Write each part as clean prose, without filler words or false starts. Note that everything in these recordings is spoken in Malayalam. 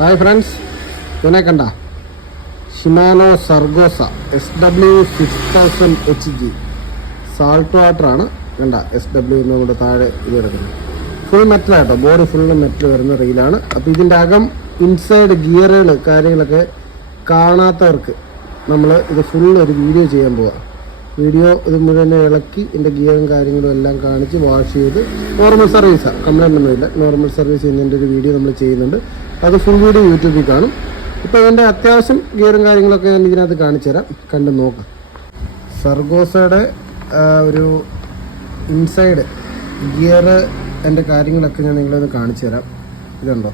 ഹായ് ഫ്രണ്ട്സ്, ഇതിനെ കണ്ട ഷിമാനോ സർഗോസ SW6000HG സാൾട്ട് വാട്ടറാണ്. കണ്ട SW നമ്മുടെ താഴെ ഇത് കിടക്കുന്നത് ഫുൾ മെറ്റലാട്ടോ, ബോഡി ഫുള്ള് മെറ്റൽ വരുന്ന റീലാണ്. അപ്പോൾ ഇതിൻ്റെ അകം ഇൻസൈഡ് ഗിയറുകൾ കാര്യങ്ങളൊക്കെ കാണാത്തവർക്ക് നമ്മൾ ഇത് ഫുൾ ഒരു വീഡിയോ ചെയ്യാൻ പോവാം. വീഡിയോ ഇത് മുഴുവൻ ഇളക്കി ഇതിൻ്റെ ഗിയറും കാര്യങ്ങളും എല്ലാം കാണിച്ച് വാഷ് ചെയ്ത് നോർമൽ സർവീസാണ്, കംപ്ലൈൻ്റ് ഒന്നുമില്ല. നോർമൽ സർവീസ് ചെയ്യുന്നതിൻ്റെ ഒരു വീഡിയോ നമ്മൾ ചെയ്യുന്നുണ്ട്. അത് ഫുൾ വീഡിയോ യൂട്യൂബിൽ കാണും. ഇപ്പോൾ അതിൻ്റെ അത്യാവശ്യം ഗിയറും കാര്യങ്ങളൊക്കെ ഞാൻ ഇതിനകത്ത് കാണിച്ചു തരാം, കണ്ട് നോക്കാം. സർഗോസയുടെ ഒരു ഇൻസൈഡ് ഗിയർ എൻ്റെ കാര്യങ്ങളൊക്കെ ഞാൻ നിങ്ങളൊന്ന് കാണിച്ചു തരാം. ഇതുണ്ടോ,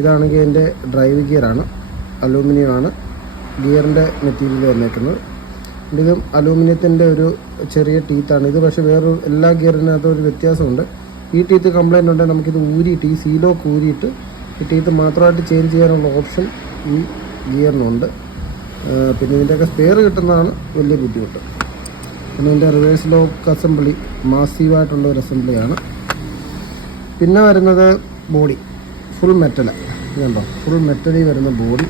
ഇതാണെങ്കിൽ എൻ്റെ ഡ്രൈവ് ഗിയറാണ്, അലൂമിനിയമാണ് ഗിയറിൻ്റെ മെറ്റീരിയൽ വന്നേക്കുന്നത്. ഇതും അലൂമിനിയത്തിൻ്റെ ഒരു ചെറിയ ടീത്താണ് ഇത്. പക്ഷേ വേറെ എല്ലാ ഗിയറിനകത്തും ഒരു വ്യത്യാസമുണ്ട്. ഈ ടീത്ത് കംപ്ലൈൻ്റ് ഉണ്ടെങ്കിൽ നമുക്കിത് ഊരിയിട്ട്, ഈ സീലോക്ക് ഊരിയിട്ട് ഈ ടീത്ത് മാത്രമായിട്ട് ചേഞ്ച് ചെയ്യാനുള്ള ഓപ്ഷൻ ഈ ഗിയറിനുണ്ട്. പിന്നെ ഇതിൻ്റെയൊക്കെ സ്പെയർ കിട്ടുന്നതാണ് വലിയ ബുദ്ധിമുട്ട്. പിന്നെ ഇതിൻ്റെ റിവേഴ്സ് ലോക്ക് അസംബ്ലി മാസീവായിട്ടുള്ള ഒരു അസംബ്ലിയാണ്. പിന്നെ വരുന്നത് ബോഡി ഫുൾ മെറ്റലാണ്. ഇതുണ്ടോ, ഫുൾ മെറ്റലിൽ വരുന്ന ബോഡി.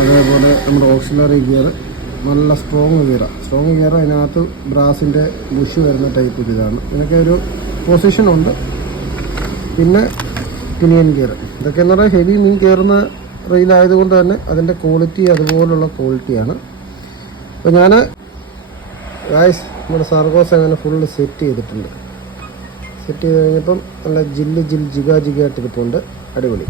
അതേപോലെ നമ്മുടെ ഓക്സിലറി ഗിയർ നല്ല സ്ട്രോങ് ഗിയർ അതിനകത്ത് ബ്രാസിൻ്റെ ബുഷ് വരുന്ന ടൈപ്പ് ഇതാണ്. ഇതിനൊക്കെ ഒരു പൊസിഷനുണ്ട്. പിന്നെ പിനിയൻ ഗിയർ, ഇതൊക്കെ എന്ന് പറഞ്ഞാൽ ഹെവി മീൻ കയറുന്ന റെയിലായതുകൊണ്ട് തന്നെ അതിൻ്റെ ക്വാളിറ്റി അതുപോലുള്ള ക്വാളിറ്റിയാണ്. അപ്പോൾ ഞാൻ നമ്മുടെ സർഗോസ് അങ്ങനെ ഫുള്ള് സെറ്റ് ചെയ്തിട്ടുണ്ട്. സെറ്റ് ചെയ്ത് കഴിഞ്ഞപ്പം നല്ല ജിഗായിട്ടിരിപ്പുണ്ട്, അടിപൊളി.